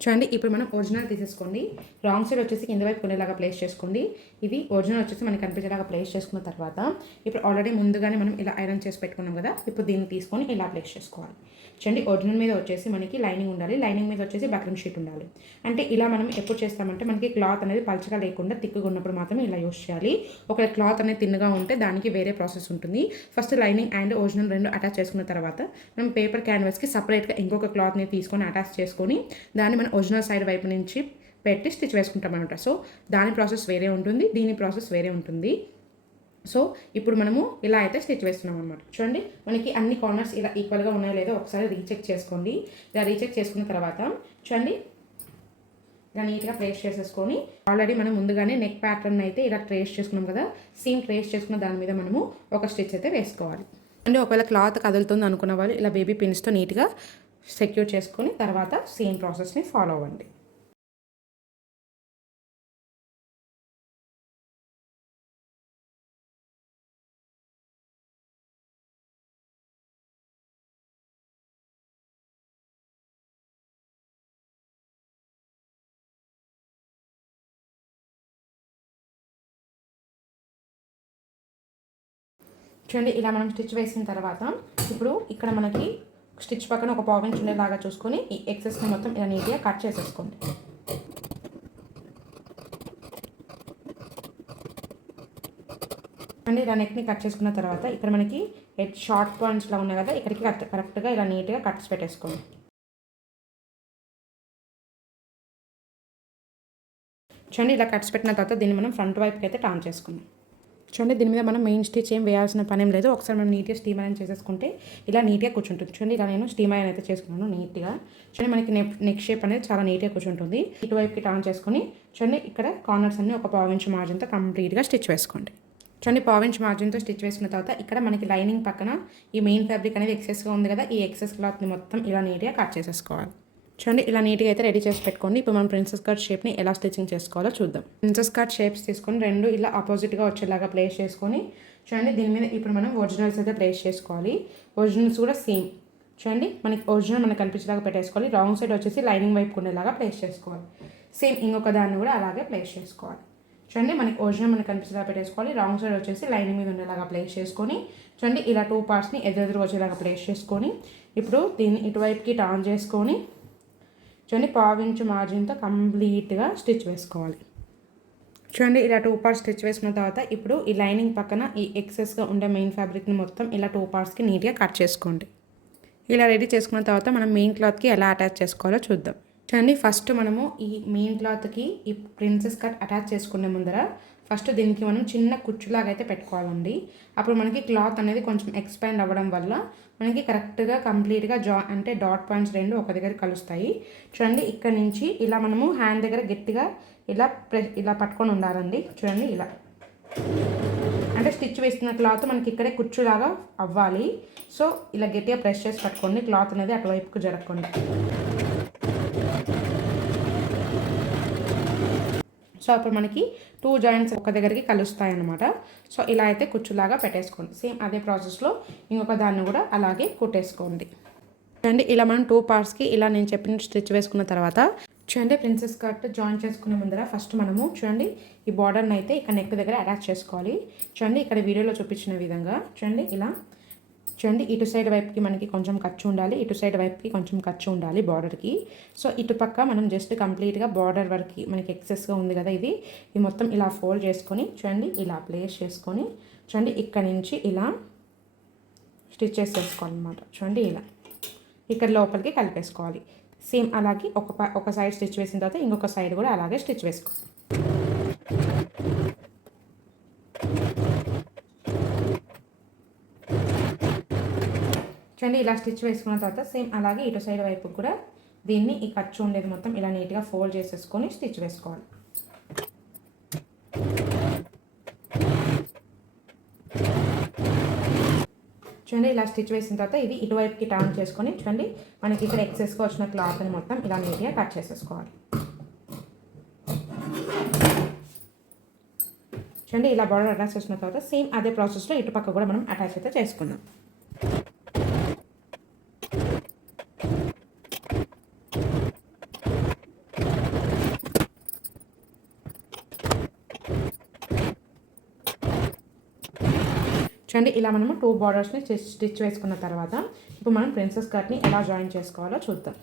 చూడండి ఇప్పుడు మనం ఒరిజినల్ తీసేసుకోండి. రాంగ్ సైడ్ వచ్చేసి కింద వైపు కొనేలాగా ప్లేస్ చేసుకోండి. ఇది ఒరిజినల్ వచ్చేసి మనకి కనిపించేలాగా ప్లేస్ చేసుకున్న తర్వాత ఇప్పుడు ఆల్రెడీ ముందుగానే మనం ఇలా ఐరన్ చేసి పెట్టుకున్నాం కదా ఇప్పుడు దీన్ని తీసుకొని ఇలా ప్లేస్ చేసుకోవాలి. చూడండి ఒరిజినల్ మీద వచ్చేసి మనకి లైనింగ్ ఉండాలి. లైనింగ్ మీద వచ్చేసి బక్లింగ్ షీట్ ఉండాలి. అంటే ఇలా మనం ఎప్పుడు చేస్తామంటే మనకి క్లాత్ అనేది పల్చగా లేకుండా తిక్కుగా ఉన్నప్పుడు మాత్రమే ఇలా యూస్ చేయాలి. ఒకవేళ క్లాత్ అనేది తిన్నగా ఉంటే దానికి వేరే ప్రాసెస్ ఉంటుంది. ఫస్ట్ లైనింగ్ అండ్ ఒరిజినల్ రెండు అటాచ్ చేసుకున్న తర్వాత మనం పేపర్ క్యాన్వాస్కి సపరేట్గా ఇంకొక క్లాత్ని తీసుకొని అటాచ్ చేసుకొని దాన్ని మనం ఒరిజినల్ సైడ్ వైపు నుంచి పెట్టి స్టిచ్ వేసుకుంటాం అనమాట. సో దాని ప్రాసెస్ వేరే ఉంటుంది దీని ప్రాసెస్ వేరే ఉంటుంది. సో ఇప్పుడు మనము ఇలా అయితే స్టిచ్ వేస్తున్నాం అనమాట. చూడండి మనకి అన్ని కార్నర్స్ ఇలా ఈక్వల్గా ఉన్నాయో లేదో ఒకసారి రీచెక్ చేసుకోండి. ఇలా రీచెక్ చేసుకున్న తర్వాత చూడండి ఇలా నీట్గా ట్రేస్ చేసేసుకొని ఆల్రెడీ మనం ముందుగానే నెక్ ప్యాటర్న్ అయితే ఇలా ట్రేస్ చేసుకున్నాం కదా సేమ్ ట్రేస్ చేసుకున్న దాని మీద మనము ఒక స్టిచ్ అయితే వేసుకోవాలి. అంటే ఒకవేళ క్లాత్ కదులుతుంది అనుకున్న వాళ్ళు ఇలా బేబీ పిన్స్తో నీట్గా సెక్యూర్ చేసుకొని తర్వాత సేమ్ ప్రాసెస్ని ఫాలో అవ్వండి. చూడండి ఇలా మనం స్టిచ్ వేసిన తర్వాత ఇప్పుడు ఇక్కడ మనకి స్టిచ్ పక్కన ఒక పావు ఇంచ్ ఉండేలాగా చూసుకొని ఈ ఎక్సెస్ని మొత్తం ఇలా నీట్గా కట్ చేసేసుకోండి. అండ్ ఇలా నెక్ని కట్ చేసుకున్న తర్వాత ఇక్కడ మనకి షార్ట్ పాయింట్స్లా ఉన్నాయి కదా ఇక్కడికి కరెక్ట్గా ఇలా నీట్గా కట్స్ పెట్టేసుకోండి. చూడండి ఇలా కట్స్ పెట్టిన తర్వాత దీన్ని మనం ఫ్రంట్ వైపుకి అయితే టర్న్ చేసుకుందాం. చూడండి దీని మీద మనం మెయిన్ స్టిచ్ ఏం వేయాల్సిన పని ఏం లేదు. ఒకసారి మనం నీట్గా స్టీమ్ ఐరన్ చేసేసుకుంటే ఇలా నీట్గా కూర్చుంటుంది. చూడండి ఇలా నేను స్టీమ్ ఐరన్ అయితే చేసుకున్నాను నీట్గా. చూడండి మనకి నెక్ షేప్ అనేది చాలా నీట్గా కూర్చుంటుంది. ఇటువైపుకి టర్న్ చేసుకొని చూడండి ఇక్కడ కార్నర్స్ అన్ని ఒక 1/2 ఇంచ్ మార్జిన్తో కంప్లీట్గా స్టిచ్ వేసుకోండి. చూడండి 1/2 ఇంచ్ మార్జిన్తో స్టిచ్ వేసుకున్న తర్వాత ఇక్కడ మనకి లైనింగ్ పక్కన ఈ మెయిన్ ఫ్యాబ్రిక్ అనేది ఎక్సెస్గా ఉంది కదా, ఈ ఎక్సెస్ క్లాత్ని మొత్తం ఇలా నీట్గా కట్ చేసేసుకోవాలి. చూడండి ఇలా నీట్గా అయితే రెడీ చేసి పెట్టుకోండి. ఇప్పుడు మనం ప్రిన్సెస్ కట్ షేప్ని ఎలా స్టిచ్చింగ్ చేసుకోవాలో చూద్దాం. ప్రిన్సెస్ కట్ షేప్స్ తీసుకొని రెండు ఇలా ఆపోజిట్గా వచ్చేలాగా ప్లేస్ చేసుకొని చూడండి దీని మీద ఇప్పుడు మనం ఒరిజినల్స్ అయితే ప్లేస్ చేసుకోవాలి. ఒరిజినల్స్ కూడా సేమ్ చూడండి మనకి ఒరిజినల్ మనకు కనిపించేలాగా పెట్టేసుకోవాలి. రాంగ్ సైడ్ వచ్చేసి లైనింగ్ వైపు ఉండేలాగా ప్లేస్ చేసుకోవాలి. సేమ్ ఇంకొక దాన్ని కూడా అలాగే ప్లేస్ చేసుకోవాలి. చూడండి మనకి ఒరిజినల్ మనకు కనిపించేలాగా పెట్టేసుకోవాలి. రాంగ్ సైడ్ వచ్చేసి లైనింగ్ మీద ఉండేలాగా ప్లేస్ చేసుకొని చూడండి ఇలా 2 పార్ట్స్ని ఎదురు వచ్చేలాగా ప్లేస్ చేసుకొని ఇప్పుడు దీన్ని ఇటువైపుకి టర్న్ చేసుకొని చూడండి 1/2 ఇంచ్ మార్జిన్తో కంప్లీట్గా స్టిచ్ వేసుకోవాలి. చూడండి ఇలా 2 పార్ట్స్ స్టిచ్ వేసుకున్న తర్వాత ఇప్పుడు ఈ లైనింగ్ పక్కన ఈ ఎక్సెస్గా ఉండే మెయిన్ ఫ్యాబ్రిక్ని మొత్తం ఇలా 2 పార్ట్స్కి నీట్గా కట్ చేసుకోండి. ఇలా రెడీ చేసుకున్న తర్వాత మనం మెయిన్ క్లాత్కి ఎలా అటాచ్ చేసుకోవాలో చూద్దాం. చూడండి ఫస్ట్ మనము ఈ మెయిన్ క్లాత్కి ఈ ప్రిన్సెస్ కట్ అటాచ్ చేసుకునే ముందర ఫస్ట్ దీనికి మనం చిన్న కుచ్చులాగా అయితే పెట్టుకోవాలండి. అప్పుడు మనకి క్లాత్ అనేది కొంచెం ఎక్స్పాండ్ అవ్వడం వల్ల మనకి కరెక్ట్గా కంప్లీట్గా అంటే డాట్ పాయింట్స్ రెండు ఒక దగ్గర కలుస్తాయి. చూడండి ఇక్కడ నుంచి ఇలా మనము హ్యాండ్ దగ్గర గట్టిగా ఇలా పట్టుకొని ఉండాలండి. చూడండి ఇలా అంటే స్టిచ్ వేస్తున్న క్లాత్ మనకి ఇక్కడే కుచ్చులాగా అవ్వాలి. సో ఇలా గట్టిగా ప్రెస్ చేసి పట్టుకోండి. క్లాత్ అనేది అటువైపుకు జరగకుండా. సో అప్పుడు మనకి 2 జాయింట్స్ ఒక దగ్గరికి కలుస్తాయి అన్నమాట. సో ఇలా అయితే కుచ్చులాగా పెట్టేసుకోండి. సేమ్ అదే ప్రాసెస్లో ఇంకొక దాన్ని కూడా అలాగే కుట్టేసుకోండి. చూడండి ఇలా మనం 2 పార్ట్స్కి ఇలా నేను చెప్పిన స్టిచ్ వేసుకున్న తర్వాత చూడండి ప్రిన్సెస్ కట్ జాయిన్ చేసుకునే ముందర ఫస్ట్ మనము చూడండి ఈ బార్డర్ని అయితే ఇక్కడ నెక్ దగ్గర అటాచ్ చేసుకోవాలి. చూడండి ఇక్కడ వీడియోలో చూపించిన విధంగా చూడండి ఇలా చూడండి ఇటు సైడ్ వైపుకి మనకి కొంచెం ఖర్చు ఉండాలి, ఇటు సైడ్ వైపుకి కొంచెం ఖర్చు ఉండాలి బార్డర్కి. సో ఇటు పక్క మనం జస్ట్ కంప్లీట్గా బార్డర్ వరకు మనకి ఎక్సెస్గా ఉంది కదా ఇది మొత్తం ఇలా ఫోల్డ్ చేసుకొని చూడండి ఇలా ప్లేస్ చేసుకొని చూడండి ఇక్కడ నుంచి ఇలా స్టిచ్ చేసేసుకోవాలన్నమాట. చూడండి ఇలా ఇక్కడ లోపలికి కలిపేసుకోవాలి. సేమ్ అలాగే ఒక సైడ్ స్టిచ్ వేసిన తర్వాత ఇంకొక సైడ్ కూడా అలాగే స్టిచ్ వేసుకోవాలి. చూడండి ఇలా స్టిచ్ వేసుకున్న తర్వాత సేమ్ అలాగే ఇటు సైడ్ వైపు కూడా దీన్ని ఈ ఖర్చు ఉండేది మొత్తం ఇలా నీట్గా ఫోల్డ్ చేసేసుకొని స్టిచ్ వేసుకోవాలి. చూడండి ఇలా స్టిచ్ వేసిన తర్వాత ఇది ఇటువైపుకి టర్న్ చేసుకొని చూడండి మనకి ఇక్కడ ఎక్సెస్గా వచ్చిన క్లాత్ని మొత్తం ఇలా నీట్గా కట్ చేసేసుకోవాలి. చూడండి ఇలా బార్డర్ అటాచ్ చేసిన తర్వాత సేమ్ అదే ప్రాసెస్లో ఇటుపక్క కూడా మనం అటాచ్ అయితే చేసుకుందాం. చూడండి ఇలా మనము 2 బార్డర్స్ని స్టిచ్ వేసుకున్న తర్వాత ఇప్పుడు మనం ప్రిన్సెస్ కట్ని ఎలా జాయిన్ చేసుకోవాలో చూద్దాం.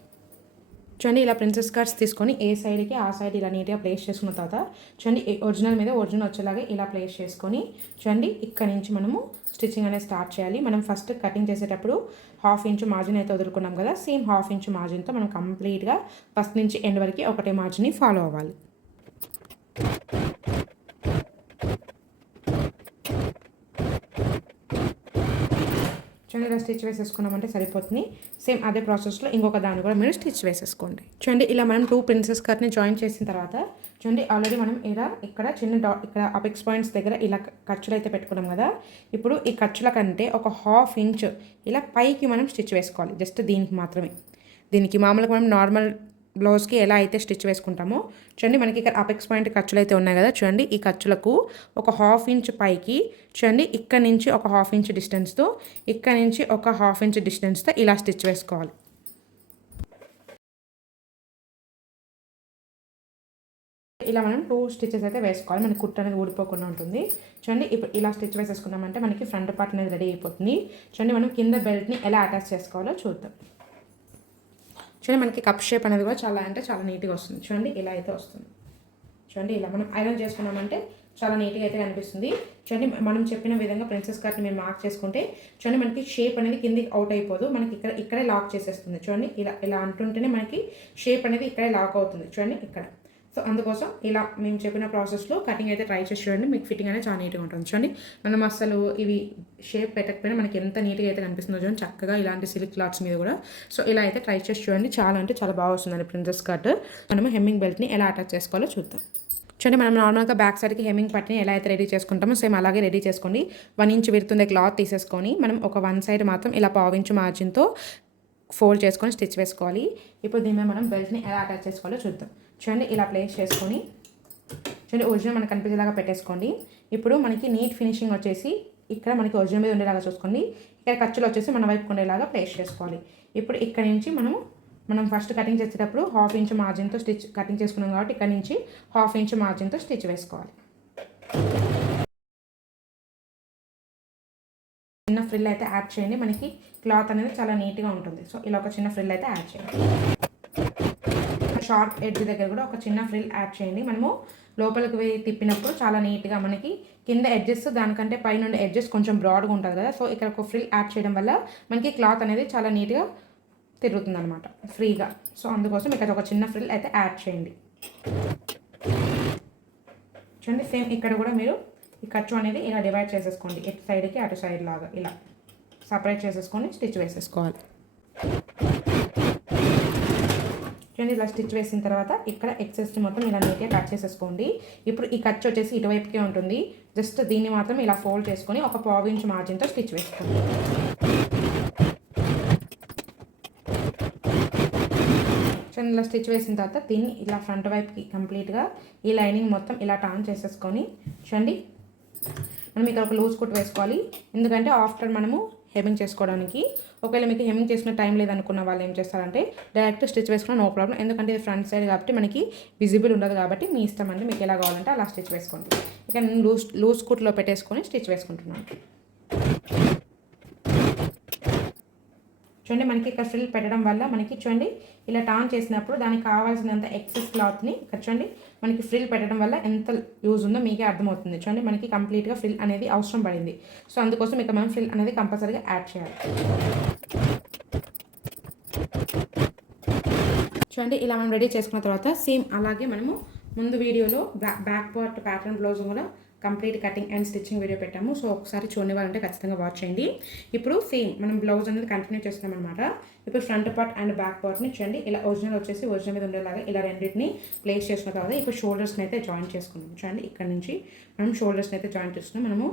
చూడండి ఇలా ప్రిన్సెస్ కట్స్ తీసుకొని ఏ సైడ్కి ఆ సైడ్ ఇలా నీట్గా ప్లేస్ చేసుకున్న తర్వాత చూడండి ఒరిజినల్ మీద ఒరిజినల్ వచ్చేలాగా ఇలా ప్లేస్ చేసుకొని చూడండి ఇక్కడ నుంచి మనము స్టిచ్చింగ్ అనేది స్టార్ట్ చేయాలి. మనం ఫస్ట్ కటింగ్ చేసేటప్పుడు 1/2 ఇంచ్ మార్జిన్ అయితే వదులుకున్నాం కదా, సేమ్ 1/2 ఇంచ్ మార్జిన్తో మనం కంప్లీట్గా ఫస్ట్ నుంచి ఎండ్ వరకు ఒకటే మార్జిన్ని ఫాలో అవ్వాలి. చూడండి ఇలా స్టిచ్ వేసేసుకున్నామంటే సరిపోతుంది. సేమ్ అదే ప్రాసెస్లో ఇంకొక దాన్ని కూడా మీరు స్టిచ్ వేసేసుకోండి. చూడండి ఇలా మనం 2 ప్రిన్సెస్ కట్ని జాయిన్ చేసిన తర్వాత చూడండి ఆల్రెడీ మనం ఇక్కడ చిన్న ఇక్కడ అపెక్స్ పాయింట్స్ దగ్గర ఇలా ఖర్చులు అయితే పెట్టుకున్నాం కదా, ఇప్పుడు ఈ ఖర్చుల కంటే ఒక 1/2 ఇంచ్ ఇలా పైకి మనం స్టిచ్ వేసుకోవాలి. జస్ట్ దీనికి మాత్రమే. దీనికి మామూలుగా మనం నార్మల్ బ్లౌజ్కి ఎలా అయితే స్టిచ్ వేసుకుంటామో చూడండి మనకి ఇక్కడ అపెక్స్ పాయింట్ ఖర్చులు అయితే ఉన్నాయి కదా, చూడండి ఈ ఖర్చులకు ఒక 1/2 ఇంచ్ పైకి చూడండి ఇక్కడ నుంచి ఒక 1/2 ఇంచ్ డిస్టెన్స్తో ఇక్కడ నుంచి ఒక 1/2 ఇంచ్ డిస్టెన్స్తో ఇలా స్టిచ్ వేసుకోవాలి. ఇలా మనం 2 స్టిచెస్ అయితే వేసుకోవాలి. మనకి కుట్టు అనేది ఊడిపోకుండా ఉంటుంది. చూడండి ఇప్పుడు ఇలా స్టిచ్ వేసేసుకున్నామంటే మనకి ఫ్రంట్ పార్ట్ అనేది రెడీ అయిపోతుంది. చూడండి మనం కింద బెల్ట్ని ఎలా అటాచ్ చేసుకోవాలో చూద్దాం. చూడండి మనకి కప్ షేప్ అనేది కూడా చాలా చాలా నీట్గా వస్తుంది. చూడండి ఇలా అయితే వస్తుంది. చూడండి ఇలా మనం ఐరన్ చేసుకున్నామంటే చాలా నీట్గా అయితే కనిపిస్తుంది. చూడండి మనం చెప్పిన విధంగా ప్రిన్సెస్ కట్ని మీరు మార్క్ చేసుకుంటే చూడండి మనకి షేప్ అనేది కిందికి అవుట్ అయిపోదు, మనకి ఇక్కడే లాక్ చేసేస్తుంది. చూడండి ఇలా అంటుంటేనే మనకి షేప్ అనేది ఇక్కడే లాక్ అవుతుంది. చూడండి ఇక్కడ సో అందుకోసం ఇలా మేము చెప్పిన ప్రాసెస్లో కటింగ్ అయితే ట్రై చేసి చూడండి, మీకు ఫిట్టింగ్ అనేది చాలా నీట్గా ఉంటుంది. చూడండి మనం అసలు ఇవి షేప్ పెట్టకపోయినా మనకి ఎంత నీట్గా అయితే కనిపిస్తుందో చూడండి, చక్కగా ఇలాంటి సిల్క్ క్లాత్స్ మీద కూడా. సో ఇలా అయితే ట్రై చేసి చూడండి, చాలా అంటే చాలా బాగా వస్తుందండి ప్రిన్సెస్ కట్. మనము హెమ్మింగ్ బెల్ట్ని ఎలా అటాచ్ చేసుకోవాలో చూద్దాం. చూడండి మనం నార్మల్గా బ్యాక్ సైడ్కి హెమ్మింగ్ పట్టిని ఎలా అయితే రెడీ చేసుకుంటామో సేమ్ అలాగే రెడీ చేసుకోండి. 1 ఇంచ్ విడుతుండే క్లాత్ తీసేసుకొని మనం ఒక 1 సైడ్ మాత్రం ఇలా 1/2 ఇంచ్ మార్జిన్తో ఫోల్డ్ చేసుకొని స్టిచ్ వేసుకోవాలి. ఇప్పుడు దీని మీద మనం బెల్ట్ని ఎలా అటాచ్ చేసుకోవాలో చూద్దాం. చూడండి ఇలా ప్లేస్ చేసుకొని చూడండి ఒరిజినల్ మనకు కనిపించేలాగా పెట్టేసుకోండి. ఇప్పుడు మనకి నీట్ ఫినిషింగ్ వచ్చేసి ఇక్కడ మనకి ఒరిజినల్ మీద ఉండేలాగా చూసుకోండి. ఇక్కడ ఖర్చులు వచ్చేసి మన వైపు ఉండేలాగా ప్లేస్ చేసుకోవాలి. ఇప్పుడు ఇక్కడ నుంచి మనం ఫస్ట్ కటింగ్ చేసేటప్పుడు 1/2 ఇంచ్ మార్జిన్తో స్టిచ్ కటింగ్ చేసుకున్నాం కాబట్టి ఇక్కడ నుంచి 1/2 ఇంచ్ మార్జిన్తో స్టిచ్ వేసుకోవాలి. చిన్న ఫ్రిల్ అయితే యాడ్ చేయండి, మనకి క్లాత్ అనేది చాలా నీట్గా ఉంటుంది. సో ఇలా ఒక చిన్న ఫ్రిల్ అయితే యాడ్ చేయండి. షార్ప్ ఎడ్జ్ దగ్గర కూడా ఒక చిన్న ఫ్రిల్ యాడ్ చేయండి. మనము లోపలికి తిప్పినప్పుడు చాలా నీట్గా మనకి కింద ఎడ్జెస్ దానికంటే పైన ఎడ్జెస్ కొంచెం బ్రాడ్గా ఉంటుంది కదా, సో ఇక్కడ ఒక ఫ్రిల్ యాడ్ చేయడం వల్ల మనకి క్లాత్ అనేది చాలా నీట్గా తిరుగుతుంది అనమాట ఫ్రీగా. సో అందుకోసం ఇక్కడ ఒక చిన్న ఫ్రిల్ అయితే యాడ్ చేయండి. చూడండి సేమ్ ఇక్కడ కూడా మీరు ఈ ఖర్చు అనేది ఇలా డివైడ్ చేసేసుకోండి, ఇటు సైడ్కి అటు సైడ్ లాగా ఇలా సపరేట్ చేసేసుకొని స్టిచ్ వేసేసుకోవాలి. చూడండి ఇలా స్టిచ్ వేసిన తర్వాత ఇక్కడ ఎక్సెస్ మొత్తం ఇలా నీట్గా కట్ చేసేసుకోండి. ఇప్పుడు ఈ ఖర్చు వచ్చేసి ఇటువైపుకే ఉంటుంది, జస్ట్ దీన్ని మాత్రం ఇలా ఫోల్డ్ చేసుకొని ఒక 1/2 ఇంచ్ మార్జిన్తో స్టిచ్ వేసుకోండి. చూడండి ఇలా స్టిచ్ వేసిన తర్వాత దీన్ని ఇలా ఫ్రంట్ వైపుకి కంప్లీట్గా ఈ లైనింగ్ మొత్తం ఇలా టర్న్ చేసేసుకొని చూడండి మనం ఇక్కడ ఒక లూజ్ కుట్ వేసుకోవాలి. ఎందుకంటే ఆఫ్టర్ మనము హెమ్మింగ్ చేసుకోవడానికి, ఒకవేళ మీకు హెమ్మింగ్ చేసుకునే టైం లేదనుకున్న వాళ్ళు ఏం చేస్తారంటే డైరెక్ట్ స్టిచ్ వేసుకున్న నో ప్రాబ్లం, ఎందుకంటే ఇది ఫ్రంట్ సైడ్ కాబట్టి మనకి విజిబుల్ ఉండదు కాబట్టి మీ ఇష్టం అండి, మీకు ఎలా కావాలంటే అలా స్టిచ్ వేసుకోండి. ఇక నేను లూజ్ కుట్లో పెట్టేసుకొని స్టిచ్ వేసుకుంటున్నాను. చూడండి మనకి ఇక్కడ ఫ్రిల్ పెట్టడం వల్ల మనకి చూడండి ఇలా టర్న్ చేసినప్పుడు దానికి కావాల్సినంత ఎక్సెస్ క్లాత్ని ఇక్కడ చూడండి మనకి ఫ్రిల్ పెట్టడం వల్ల ఎంత యూజ్ ఉందో మీకే అర్థమవుతుంది. చూడండి మనకి కంప్లీట్గా ఫ్రిల్ అనేది అవసరం పడింది. సో అందుకోసం ఇక మనం ఫ్రిల్ అనేది కంపల్సరీగా యాడ్ చేయాలి. చూడండి ఇలా మనం రెడీ చేసుకున్న తర్వాత సేమ్ అలాగే మనము ముందు వీడియోలో బ్యాక్ పార్ట్ ప్యాటర్న్ బ్లౌజ్ కూడా complete cutting and stitching video పెట్టాము. సో ఒకసారి చూడని వాళ్ళంటే ఖచ్చితంగా వాచ్ చేయండి. ఇప్పుడు సేమ్ మనం బ్లౌజ్ అనేది కంటిన్యూ చేస్తున్నాం అనమాట. ఇప్పుడు ఫ్రంట్ పార్ట్ అండ్ బ్యాక్ పార్ట్ని చూడండి ఇలా ఒరిజినల్ వచ్చేసి ఒరిజినల్ మీద ఉండేలాగా ఇలా రెండింటిని ప్లేస్ చేసిన తర్వాత ఇప్పుడు షోల్డర్స్ని అయితే జాయిన్ చేసుకున్నాం. చూడండి ఇక్కడ నుంచి మనం షోల్డర్స్ని అయితే జాయిన్ చేస్తున్నాం. మనము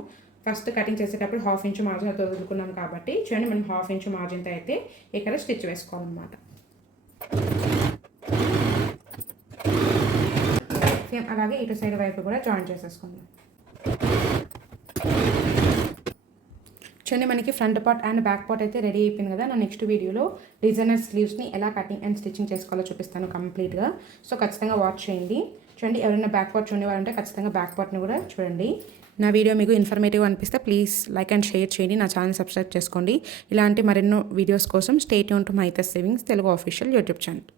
ఫస్ట్ కటింగ్ చేసేటప్పుడు 1/2 ఇంచ్ మార్జిన్ అయితే వదులుకున్నాం కాబట్టి చూడండి మనం 1/2 ఇంచ్ మార్జిన్తో అయితే ఇక్కడ స్టిచ్ వేసుకోవాలన్నమాట. సేమ్ అలాగే ఇటు సైడ్ వైపు కూడా జాయిన్ చేసేసుకుందాం. చూడండి మనకి front part and back part అయితే రెడీ అయిపోయింది కదా. నా నెక్స్ట్ వీడియోలో డిజైనర్ స్లీవ్స్ని ఎలా కటింగ్ అండ్ స్టిచ్చింగ్ చేసుకోవాలో చూపిస్తాను కంప్లీట్గా. సో ఖచ్చితంగా వాచ్ చేయండి. చూడండి ఎవరైనా బ్యాక్ పార్ట్ చూడేవారంటే ఖచ్చితంగా బ్యాక్ పార్ట్ని కూడా చూడండి. నా వీడియో మీకు ఇన్ఫర్మేటివ్ అనిపిస్తే ప్లీజ్ లైక్ అండ్ షేర్ చేయండి, నా ఛానల్ సబ్స్క్రైబ్ చేసుకోండి. ఇలాంటి మరెన్నో వీడియోస్ కోసం స్టే ట్యూన్ టు మైథస్ savings Telugu official YouTube channel.